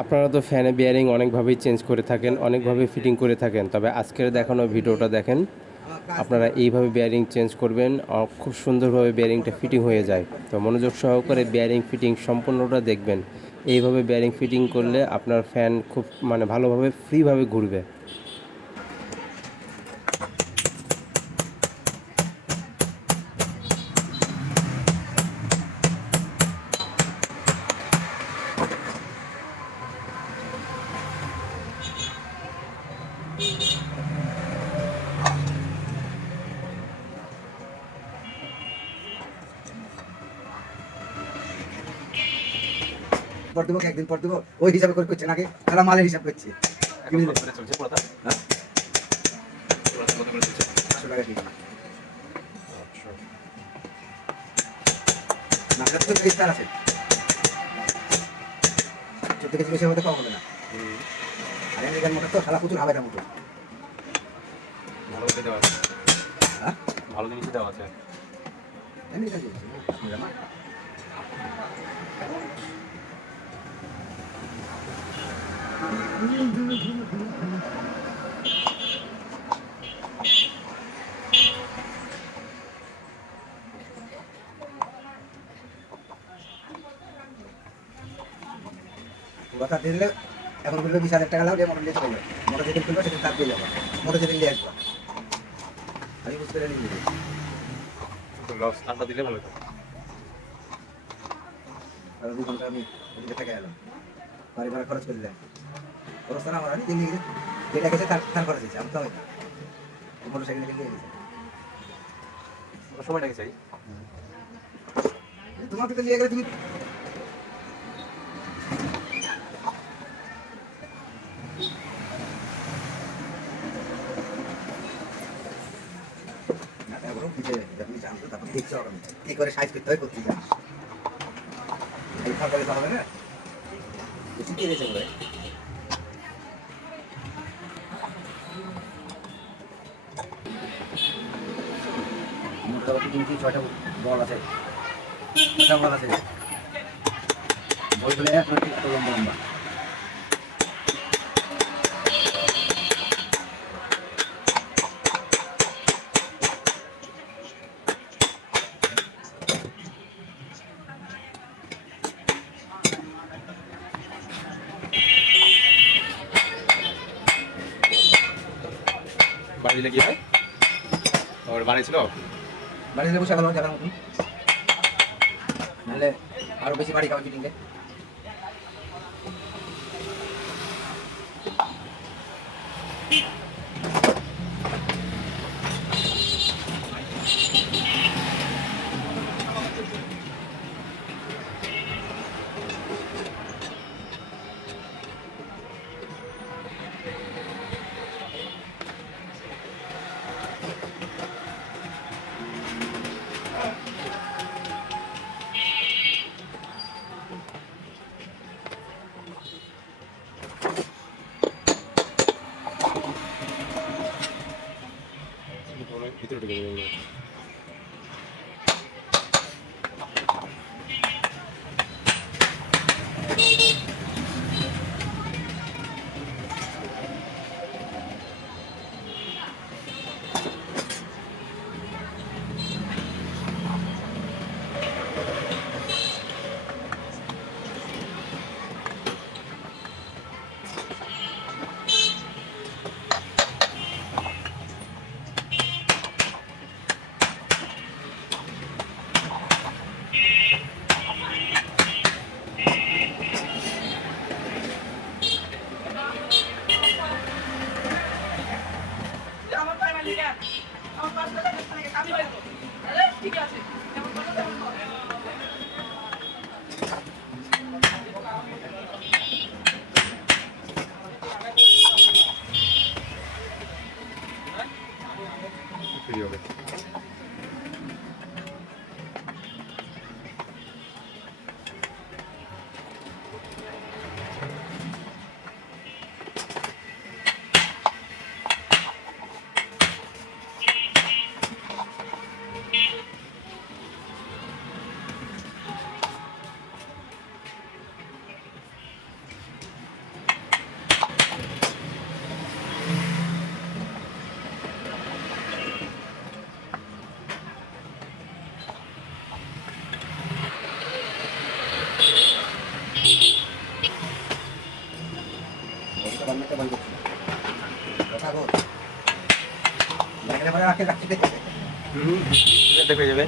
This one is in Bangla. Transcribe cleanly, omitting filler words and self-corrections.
আপনারা তো ফ্যানে বিয়ারিং অনেকভাবেই চেঞ্জ করে থাকেন, অনেকভাবে ফিটিং করে থাকেন, তবে আজকের দেখানো ভিডিওটা দেখেন। আপনারা এইভাবে বিয়ারিং চেঞ্জ করবেন, খুব সুন্দরভাবে বিয়ারিংটা ফিটিং হয়ে যায়। তো মনোযোগ সহকারে বিয়ারিং ফিটিং সম্পূর্ণটা দেখবেন। এইভাবে বিয়ারিং ফিটিং করলে আপনার ফ্যান খুব ভালোভাবে ফ্রিভাবে ঘুরবে। পর দেবো একদিন পর দেবো ওই হিসাবে করে করছে নাকি তারা মালের হিসাব করছে হ্যাঁ? 500 টাকা কেজি। না, এটা তো 30 টাকা আছে। 14 কেজি বেশি হতে কম হবে না। আর আমেরিকান মোটর তো সারা প্রচুর হাওয়াটা মোটর। ভালো করে দেওয়া আছে, হ্যাঁ? ভালো জিনিস দেওয়া আছে। আমেরিকান বলছি, আপনি জানা? কথা দিয়ে দিলে এখন বললো 20,000 টাকা লাও দিয়ে মোটর নিয়ে চলে যাবে। মোটর যেদিন খুলবে সেদিন তার পেয়ে যাবো। মোটর যেদিন নিয়ে আসবো আমি বুঝতে পারি নিয়ে লস আড্ডা দিলে ভালো হতো। আর 2 ঘন্টা আমি ওদিকে থেকে এলাম বাড়ি ভাড়া খরচ করে দিলাম খরচ তো না আমার দিল্লি গেছে যেটা গেছে তার খরচ হয়েছে আমি তো মোটর সাইকেলে দিল্লি গেছে সময়টা কি চাই? তোমাকে তো নিয়ে গেলে তুমি তুমি জানতো তারপর দেখছো কি করে সাইজ করতে হয় করতে জানো এই খাবারে তো হবে না শিখে গেছে বলে মোটামুটি 6টা বল আছে 6টা বল আছে বলগুলো এক নটি লম্বা লম্বা বাড়ি দিলে কি হয়? ওর বাড়ি ছিল বাড়ি দিলে বসে গেল জায়গার মতন নাহলে আরো বেশি বাড়ি খাওয়া ফিটিংলে ভিতরে ঢুকে যাবে। একটা বন্ধ করছি কাগজ এখানে পরে রাখতে রাখতে দেখে যাবে